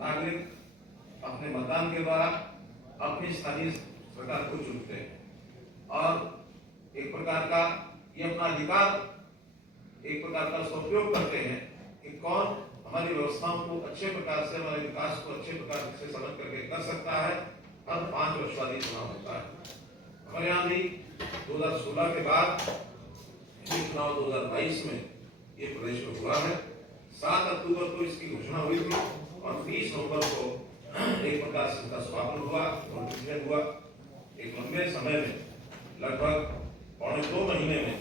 नागरिक अपने मतदान के द्वारा अपनी स्थानीय सरकार को चुनते हैं और एक प्रकार का ये अपना अधिकार एक प्रकार का सदुपयोग करते हैं कि कौन हमारी व्यवस्थाओं को अच्छे प्रकार से, हमारे विकास को अच्छे प्रकार से समझ करके कर सकता है। हर 5 वर्ष बाद ही चुनाव होता है। हमारे यहाँ भी 2016 के बाद चुनाव 2022 में ये प्रदेश में हुआ है। 7 अक्टूबर को इसकी घोषणा हुई थी और 30 नवंबर को एक प्रकार से इसका समापन हुआ, नोटिफिकेशन हुआ। एक लंबे समय में लगभग 2.25 महीने में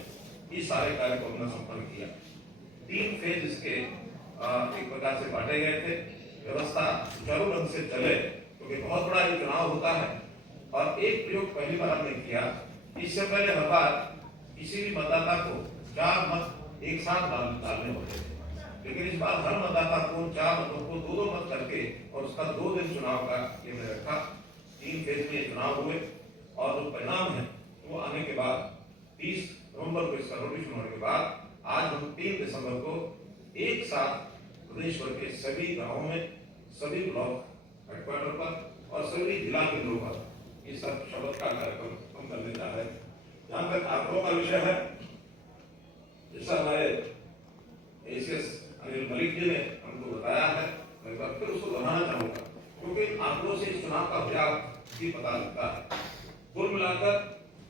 ये सारे कार्य को हमने संपन्न किया। 3 फेज इसके एक प्रकार से बांटे गए थे। व्यवस्था सुचारू ढंग से चले क्योंकि बहुत बड़ा ये चुनाव होता है। और एक प्रयोग पहली बार हमने किया। इससे पहले हर बार किसी भी मतदाता को 4 मत एक साथ डालने होते थे, लेकिन इस बार हर मतदाता को 4 मतों को 2-2 मत करके और उसका 2 दिन चुनाव का ये मैंने रखा। 3 फेज में चुनाव हुए और जो परिणाम है वो आने के बाद 30 नवंबर को इसका नोटिफिकेशन होने के बाद आज हम 3 दिसंबर को एक साथ प्रदेश भर के सभी गांवों में, सभी ब्लॉक हेडक्वार्टर पर और सभी जिला केंद्रों पर ये सब शपथ का कार्यक्रम हम करने जा रहे हैं। जहां तक आंकड़ों का विषय है, जैसा हमारे एसीएस अनिल मलिक जी ने हमको बताया है, मैं एक बार फिर उसको दोहराना चाहूंगा क्योंकि आंकड़ों से इस चुनाव का व्याप भी पता लगता है। कुल मिलाकर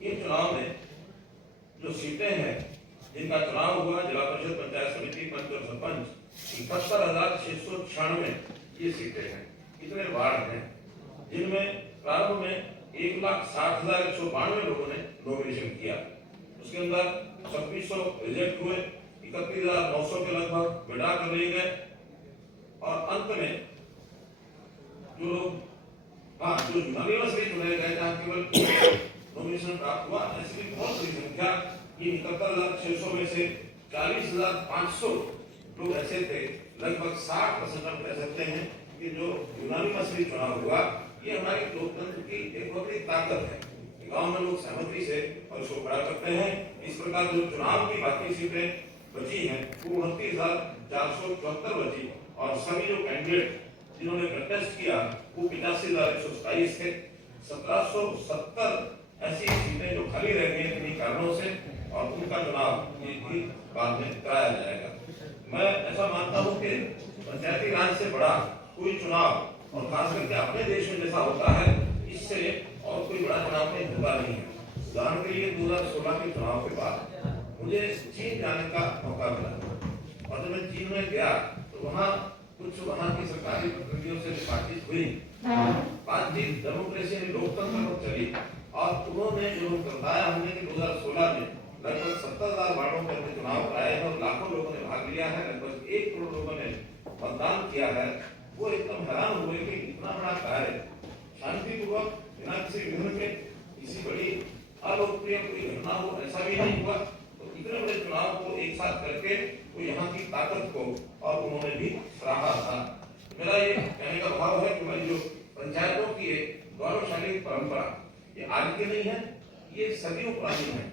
इन चुनाव में जो सीटें हैं जिनका चुनाव हुआ, जिला परिषद, पंचायत समिति, पंच और सरपंच, 71,696 ये सीटें हैं। इतने वार्ड हैं जिनमें प्रारंभ में 1,60,192 लोगों ने नॉमिनेशन किया। उसके अंदर 2600 रिजेक्ट हुए, 31,900 के लगभग विड्रॉ कर लिए गए और अंत में जो लोग जो यूनानिमस भी चुने गए जहाँ केवल नॉमिनेशन प्राप्त हुआ, ऐसी भी बहुत बड़ी संख्या, ये 71,600 में से 40,500 लोग ऐसे थे, लगभग 60% हम कह सकते हैं कि जो यूनानिमस भी चुनाव हुआ, ये हमारे लोकतंत्र की एक बहुत बड़ी ताकत है। गांव में लोग सहमति से और इसको खड़ा करते हैं। इस प्रकार जो चुनाव की बाकी सीटें बची हैं वो 29,474 बची और सभी जो कैंडिडेट जिन्होंने कंटेस्ट किया वो 85,127 थे। 1770 ऐसी सीटें जो खाली रह गई किन्हीं कारणों से और उनका चुनाव ये भी बाद में कराया जाएगा। मैं ऐसा मानता हूँ कि पंचायती राज से बड़ा कोई चुनाव और खास करके अपने देश में जैसा होता है इससे और कोई बड़ा चुनाव नहीं होता नहीं है। उदाहरण के लिए 2016 के चुनाव के बाद मुझे चीन जाने का मौका मिला और जब मैं चीन में गया तो वहाँ कुछ वहाँ की सरकारी प्रतिनिधियों से बातचीत हुई। बातचीत डेमोक्रेसी लोकतंत्र पर चली और उन्होंने जो बताया हमने कि 2016 में लगभग 70,000 वार्डों में अपने चुनाव कराए हैं और लाखों लोगों ने भाग लिया है, लगभग 1 करोड़ लोगों ने मतदान किया है। वो एकदम हैरान हुए कि इतना बड़ा कार्य शांतिपूर्वक बिना किसी विघ्न के, किसी बड़ी अलोकप्रिय कोई घटना हो ऐसा भी नहीं हुआ। तो इतने बड़े चुनाव को एक साथ करके वो यहाँ की ताकत को और उन्होंने भी सराहा था। मेरा ये कहने का भाव है कि भाई जो पंचायतों की एक गौरवशाली परंपरा ये आज की नहीं है, ये सदियों पुरानी है।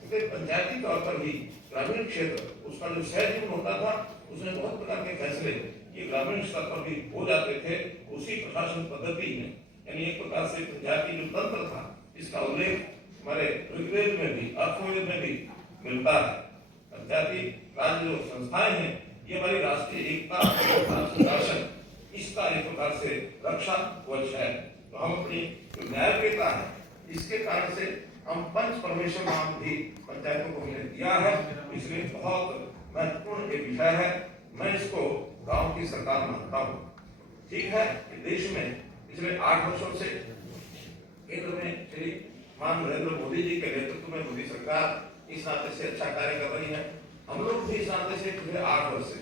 क्योंकि पंचायती तौर पर भी ग्रामीण क्षेत्र उसका जो सहजीवन होता था उसमें बहुत प्रकार के फैसले ये ग्रामीण स्तर पर भी हो जाते थे उसी प्रशासन पद्धति में। यानी एक प्रकार से पंचायती जो तंत्र था इसका उल्लेख हमारे ऋग्वेद में भी, अथर्ववेद में भी मिलता है। पंचायती राज जो संस्थाएं हैं ये हमारी राष्ट्रीय एकता, शासन इसका एक प्रकार से रक्षा कवच है। तो हम अपनी जो न्यायप्रियता है इसके कारण से हम पंच परमेश्वर नाम भी पंचायतों को हमने दिया है, इसलिए बहुत महत्वपूर्ण एक विषय है। मैं इसको गांव की सरकार मानता हूँ। ठीक है कि देश में पिछले 8 वर्षों से केंद्र में श्री मान नरेंद्र मोदी जी के नेतृत्व में मोदी सरकार इस नाते से अच्छा कार्य कर रही है। हम लोग भी इस नाते से पिछले 8 वर्ष से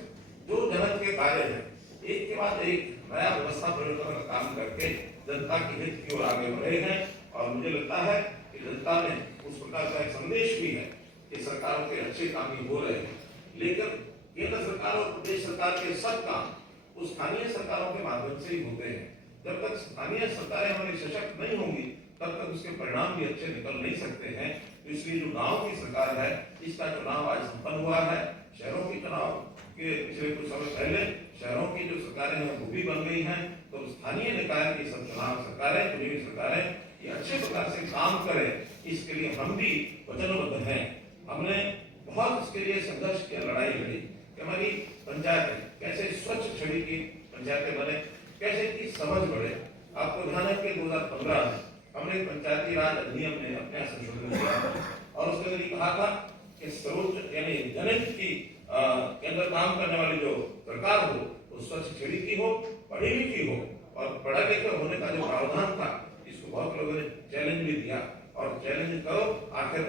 जो जनहित के कार्य है एक के बाद एक नया व्यवस्था परिवर्तन का काम करके जनता के हित की ओर आगे बढ़े हैं और मुझे लगता है कि जनता में उस प्रकार का एक संदेश भी है कि सरकारों के अच्छे काम ही हो रहे हैं। लेकिन केंद्र सरकार और प्रदेश सरकार के सब काम उस स्थानीय सरकारों के माध्यम से ही होते हैं। जब तक स्थानीय सरकारें हमारी सशक्त नहीं होंगी तब तक उसके परिणाम भी अच्छे निकल नहीं सकते हैं। तो इसलिए जो गांव की सरकार है इसका चुनाव आज संपन्न हुआ है। शहरों के चुनाव के पिछले कुछ समय पहले शहरों की जो सरकारें हैं वो भी बन गई हैं, तो स्थानीय निकाय की सब चुनाव सरकारें, चुनी हुई सरकारें ये अच्छे प्रकार से काम करें, इसके लिए हम भी वचनबद्ध हैं। हमने बहुत इसके लिए संघर्ष किया, लड़ाई लड़ी कि हमारी पंचायत कैसे स्वच्छ छवि की पंचायतें बने, कैसे की समझ बढ़े। आपको ध्यान है कि 2015 में हमने पंचायती राज अधिनियम में अपने संशोधन किया और उसके अंदर कहा था कि सर्वोच्च यानी जनहित की के अंदर काम करने वाली जो सरकार हो वो स्वच्छ छवि की हो, पढ़ी लिखी हो और पढ़ा लिखा होने का जो प्रावधान था इसको बहुत लोगों ने चैलेंज भी दिया और चैलेंज करो आखिर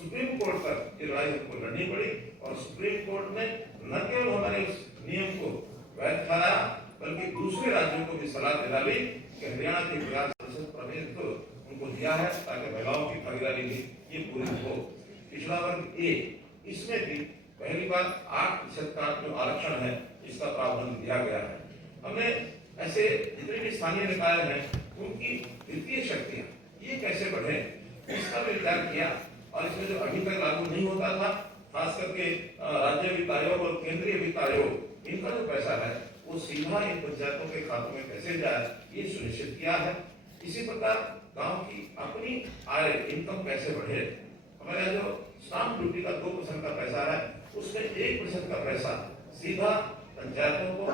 सुप्रीम कोर्ट तक ये लड़ाई हमको लड़नी पड़ी और सुप्रीम कोर्ट ने न केवल हमारे उस नियम को वैध ठहराया बल्कि दूसरे राज्यों को भी सलाह दिला दी कि हरियाणा के 50% प्रतिनिधित्व उनको दिया है ताकि महिलाओं की भागीदारी भी ये पूरी हो। पिछड़ा वर्ग ए इसमें भी पहली बार 8% का जो आरक्षण है इसका प्रावधान दिया गया है। हमने ऐसे जितने भी स्थानीय निकाय हैं उनकी वित्तीय शक्तियां ये कैसे बढ़े इसका भी विचार किया और इसमें जो अभी तक लागू नहीं होता था खास करके राज्य वित्त आयोग और केंद्रीय वित्त आयोग इनका जो पैसा है वो सीधा इन पंचायतों के खातों में कैसे जाए ये सुनिश्चित किया है। इसी प्रकार गांव की अपनी आय इनकम कैसे बढ़े। हमारे जो स्टाम्प ड्यूटी का 2% का पैसा है उसमें 1% का पैसा सीधा पंचायतों को,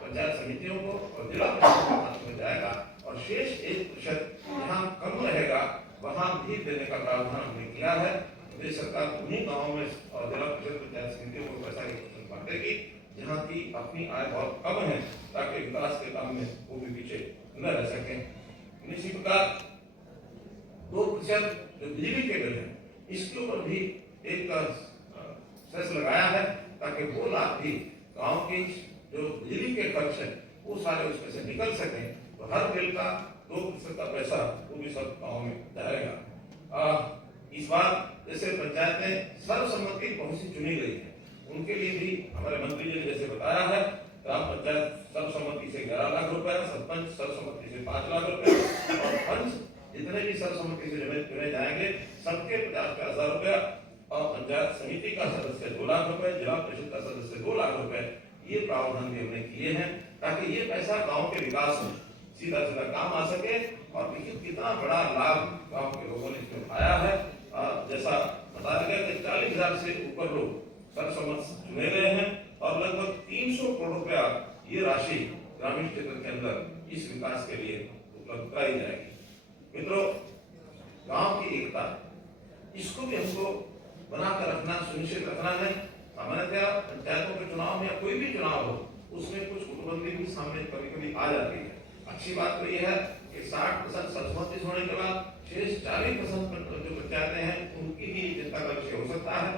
पंचायत समितियों को और जिला परिषद के खातों में जाएगा और शेष 1% जहाँ कम रहेगा वहां भी देने का प्रावधान हमने किया है। प्रदेश सरकार उन्हीं गाँवों में और जिला परिषद पंचायत समितियों को पैसा बांटेगी जहाँ की अपनी आय बहुत कम है ताकि विकास के काम में वो भी पीछे न रह सके। इसी प्रकार 2% जो बिजली के बिल है इसके ऊपर भी एक सेस लगाया है ताकि वो लाभ भी गांव की जो बिजली के खर्च है वो सारे उसमें से निकल सके। तो हर बिल का 2% का पैसा वो भी सब गाँव में जाएगा। इस बार जैसे पंचायतें सर्वसम्मति बहुत सी चुनी गई है उनके लिए भी हमारे मंत्री जी ने जैसे बताया है ग्राम पंचायत सर्वसम्मति से 11 लाख रुपए, सरपंच सर्वसम्मति से 5 लाख रुपए और पंच जितने भी सर्वसम्मति से चुने जाएंगे सबके 50,000 रुपए और पंचायत समिति का सदस्य 2 लाख रुपए, जिला परिषद का सदस्य 2 लाख रुपए ये प्रावधान भी हमने किए हैं ताकि ये पैसा गाँव के विकास में सीधा सीधा काम आ सके और देखिए कितना बड़ा लाभ गाँव के लोगों ने इसमें उठाया है। जैसा बताया गया कि 40,000 से ऊपर लोग सर्वसम्मत चुने गए हैं और लगभग 300 करोड़ रुपया ये राशि ग्रामीण क्षेत्र के अंदर इस विकास के लिए उपलब्ध कराई जाएगी। मित्रों, गांव की एकता इसको भी हमको बनाकर रखना, सुनिश्चित रखना है। सामान्यतः पंचायतों के चुनाव में या कोई भी चुनाव हो उसमें कुछ गुटबंदी भी सामने कभी कभी आ जाती है। अच्छी बात तो यह है कि 60% सर्वसम्मति होने के बाद शेष 40% जो पंचायतें हैं उनकी ही चिंता का विषय हो सकता है।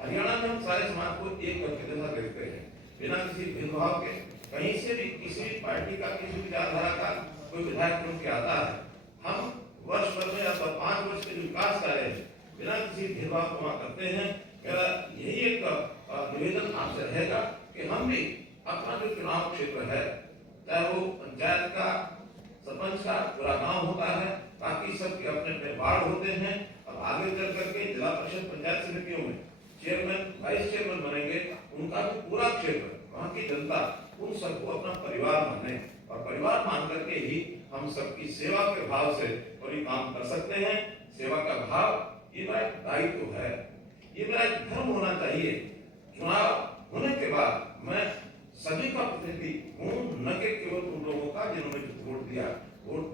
हरियाणा में हम सारे समाज को एक करके जैसा देखते हैं बिना किसी भेदभाव के। कहीं से भी किसी भी पार्टी का किसी विचारधारा का कोई विधायक चुन के आता है, हम वर्ष भर में या 5 वर्ष के जो विकास कार्य है बिना किसी भेदभाव को वहाँ करते हैं। मेरा यही एक निवेदन आपसे रहेगा कि हम भी अपना जो चुनाव क्षेत्र है चाहे वो पंचायत का, सरपंच का, पूरा गांव होता है, बाकी सबके अपने अपने वार्ड होते हैं और आगे चल करके जिला परिषद पंचायत समितियों में चेयरमैन, वाइस चेयरमैन बनेंगे, उनका भी पूरा क्षेत्र, वहाँ की जनता उन सबको अपना परिवार माने और परिवार मान करके ही हम सबकी सेवा के भाव से कोई काम कर सकते हैं। सेवा का भाव ये मेरा एक दायित्व है, ये मेरा एक धर्म होना चाहिए। चुनाव होने के बाद मैं सभी का प्रतिनिधि हूँ, न कि केवल उन लोगों का जिन्होंने वोट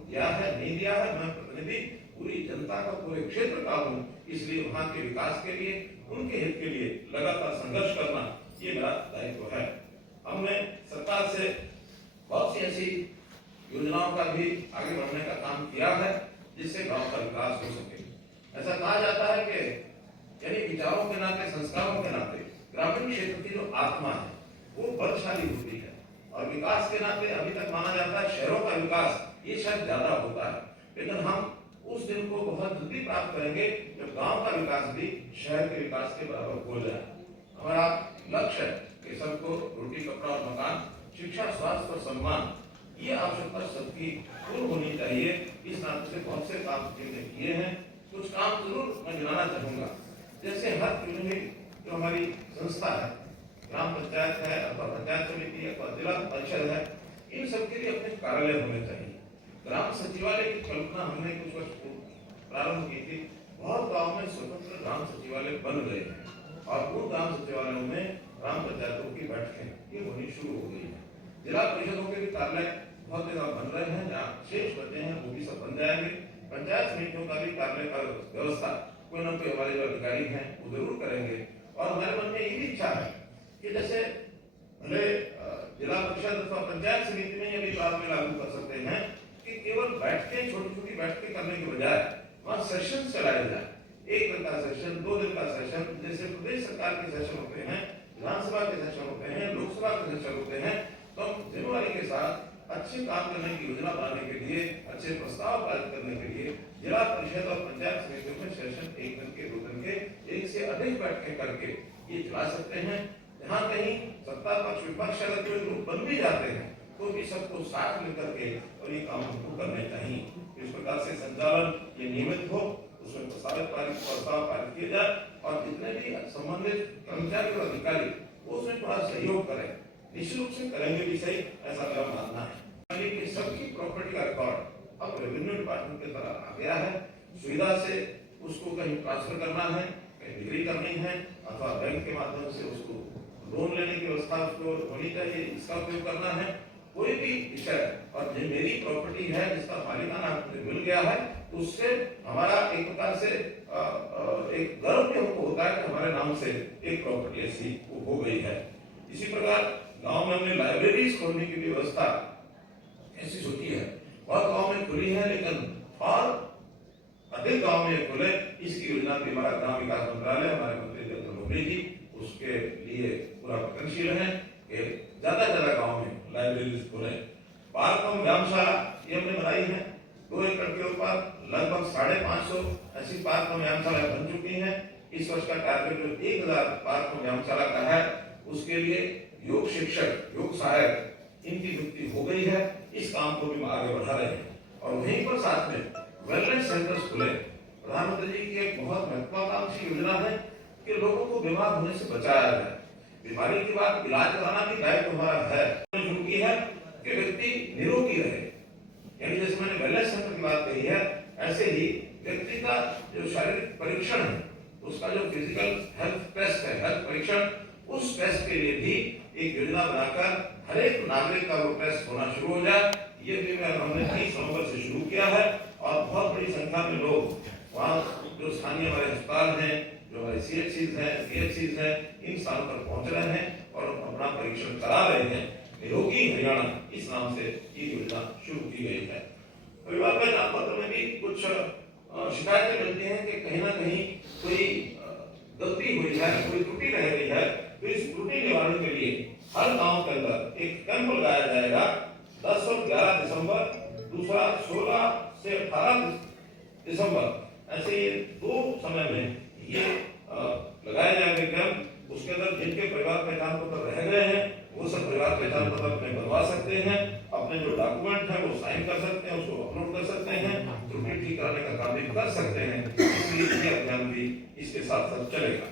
दिया है, नहीं दिया है। मैं प्रतिनिधि पूरी जनता का, पूरे क्षेत्र का हूँ, इसलिए वहाँ के विकास के लिए, उनके हित के लिए लगातार संघर्ष करना ये मेरा दायित्व है। हमने सरकार से बहुत सी ऐसी योजनाओं का भी आगे बढ़ने का काम किया है जिससे गांव का विकास हो सके। ऐसा कहा जाता है कि यानी विचारों के नाते, संस्कारों के नाते ग्रामीण क्षेत्र की जो आत्मा है वो बलशाली होती है और विकास के नाते अभी तक माना जाता है शहरों का विकास ये शायद ज्यादा होता है, लेकिन हम उस दिन को बहुत जल्दी प्राप्त करेंगे जब गांव का विकास भी शहर के विकास के बराबर हो जाए। हमारा लक्ष्य है कि सबको रोटी, कपड़ा और मकान, शिक्षा, स्वास्थ्य और सम्मान ये आवश्यकता सबकी पूर्ण होनी चाहिए। इस नाते से बहुत से काम हमने किए हैं। कुछ काम जरूर मैं गिनाना चाहूंगा। जैसे हर जो हमारी संस्था है ग्राम पंचायत है अथवा पंचायत समिति अथवा जिला परिषद है, इन सब के लिए अपने कार्यालय होने चाहिए। ग्राम सचिवालय की कल्पना हमने कुछ वर्ष पूर्व प्रारंभ की थी। बहुत गांव में स्वतंत्र ग्राम सचिवालय बन गए हैं और उन ग्राम सचिवालयों में ग्राम पंचायतों की बैठकें ये होनी शुरू हो गई है। जिला परिषदों के भी कार्यालय बहुत जगह बन रहे हैं, जहाँ शेष बचे हैं वो भी सब बन जाएंगे। पंचायत समितियों का भी कार्यालय का व्यवस्था कोई न कोई हमारे जो अधिकारी हैं वो जरूर करेंगे। और हमारे मन में ये भी इच्छा है कि जैसे भले जिला परिषद अथवा पंचायत समिति में ये भी बात में लागू कर सकते हैं कि केवल बैठकें, छोटी छोटी बैठकें करने के बजाय वहाँ सेशन चलाया जाए। 1 दिन का सेशन, 2 दिन का सेशन, जैसे प्रदेश सरकार के सेशन होते हैं, विधानसभा के सेशन होते हैं, लोकसभा के सेशन होते हैं, तो हम जिम्मेवारी के साथ अच्छे काम करने की योजना बनाने के लिए, अच्छे प्रस्ताव पारित करने के लिए जिला परिषद और पंचायत समितियों में सेशन 1 दिन के, 2 दिन के, 1 से अधिक बैठकें करके ये चला सकते हैं। जहाँ कहीं सत्ता पक्ष विपक्ष अगर कोई ग्रुप बन भी जाते हैं तो भी सबको साथ मिलकर के और ये काम हमको करने चाहिए। इस प्रकार से संचालन ये नियमित हो, उसमें प्रस्ताव पारित किए जाए और जितने भी संबंधित कर्मचारी और अधिकारी वो उसमें थोड़ा सहयोग करें, निश्चित रूप से करेंगे भी सही, ऐसा मेरा मानना है। कि सबकी प्रॉपर्टी का रिकॉर्ड अब रेवेन्यू डिपार्टमेंट की तरह आ गया है। सुविधा से उसको कहीं ट्रांसफर करना है, कहीं बिक्री करनी है अथवा बैंक के माध्यम से उसको लोन लेने की व्यवस्था उसको होनी चाहिए, इसका उपयोग करना है। कोई भी विषय और जो मेरी प्रॉपर्टी है जिसका मालिकाना मुझे मिल गया है, उससे हमारा एक प्रकार से एक गर्व भी हमको होता है कि हमारे नाम से एक प्रॉपर्टी ऐसी हो गई है। इसी प्रकार गांव में हमने लाइब्रेरीज खोलने की व्यवस्था ऐसी होती है, बहुत गांव में खुली है, लेकिन और अधिक गांव में खुले इसकी योजना भी हमारा ग्राम विकास मंत्रालय, हमारे मंत्री देवेंद्र जी उसके लिए पूरा प्रयत्नशील है कि ज्यादा गांव में लाइब्रेरीज खुले। पार्क और व्यायामशाला ये हमने बनाई है, 2 एकड़ के ऊपर लगभग 550 ऐसी पार्क और व्यायामशाला बन चुकी हैं। इस वर्ष का टारगेट जो 1000 पार्क और व्यायामशाला का है, उसके लिए योग शिक्षक, योग सहायक इनकी नियुक्ति हो गई है। इस काम को भी आगे बढ़ा रहे हैं और वहीं पर साथ में वेलनेस सेंटर्स खुले। प्रधानमंत्री जी की एक बहुत महत्वाकांक्षी योजना है कि लोगों को बीमार होने से बचाया जाए। बीमारी के बाद इलाज कराना भी दायित्व हमारा है। शुरू की है कि व्यक्ति निरोगी रहे, यानी जैसे मैंने वेलनेस सेंटर की बात कही है, ऐसे ही व्यक्ति का जो शारीरिक परीक्षण है, उसका जो फिजिकल हेल्थ टेस्ट है, हेल्थ परीक्षण, उस टेस्ट के लिए भी एक योजना बनाकर हर एक नागरिक का वो टेस्ट होना शुरू हो जाए। ये भी हमने 30 नवंबर से शुरू किया है और बहुत बड़ी संख्या में लोग वहाँ जो स्थानीय हमारे अस्पताल हैं, जो हमारे CHCs हैं, PHCs हैं, इन स्थानों पर पहुंच रहे हैं और अपना परीक्षण करा रहे हैं। निरोगी हरियाणा इस नाम से ये योजना शुरू की गई है। परिवार में नामपत्र में भी कुछ शिकायतें मिलती हैं कि कहीं ना कहीं कोई गलती हुई है, कोई त्रुटि रह गई है, तो इस त्रुटि निवारण के लिए हर गांव के अंदर एक कैंप लगाया जाएगा। 10 और 11 दिसंबर, दूसरा 16 से 18 दिसंबर, ऐसे ये 2 समय में ये लगाए जाएंगे कैंप। उसके अंदर जिनके परिवार पहचान पत्र रह गए हैं वो सब परिवार पहचान पत्र अपने बनवा सकते हैं, अपने जो डॉक्यूमेंट है वो साइन कर सकते हैं, उसको अपलोड कर सकते हैं, त्रुटि ठीक कराने का काम भी कर सकते हैं। इसलिए ये अभियान भी इसके साथ साथ चलेगा।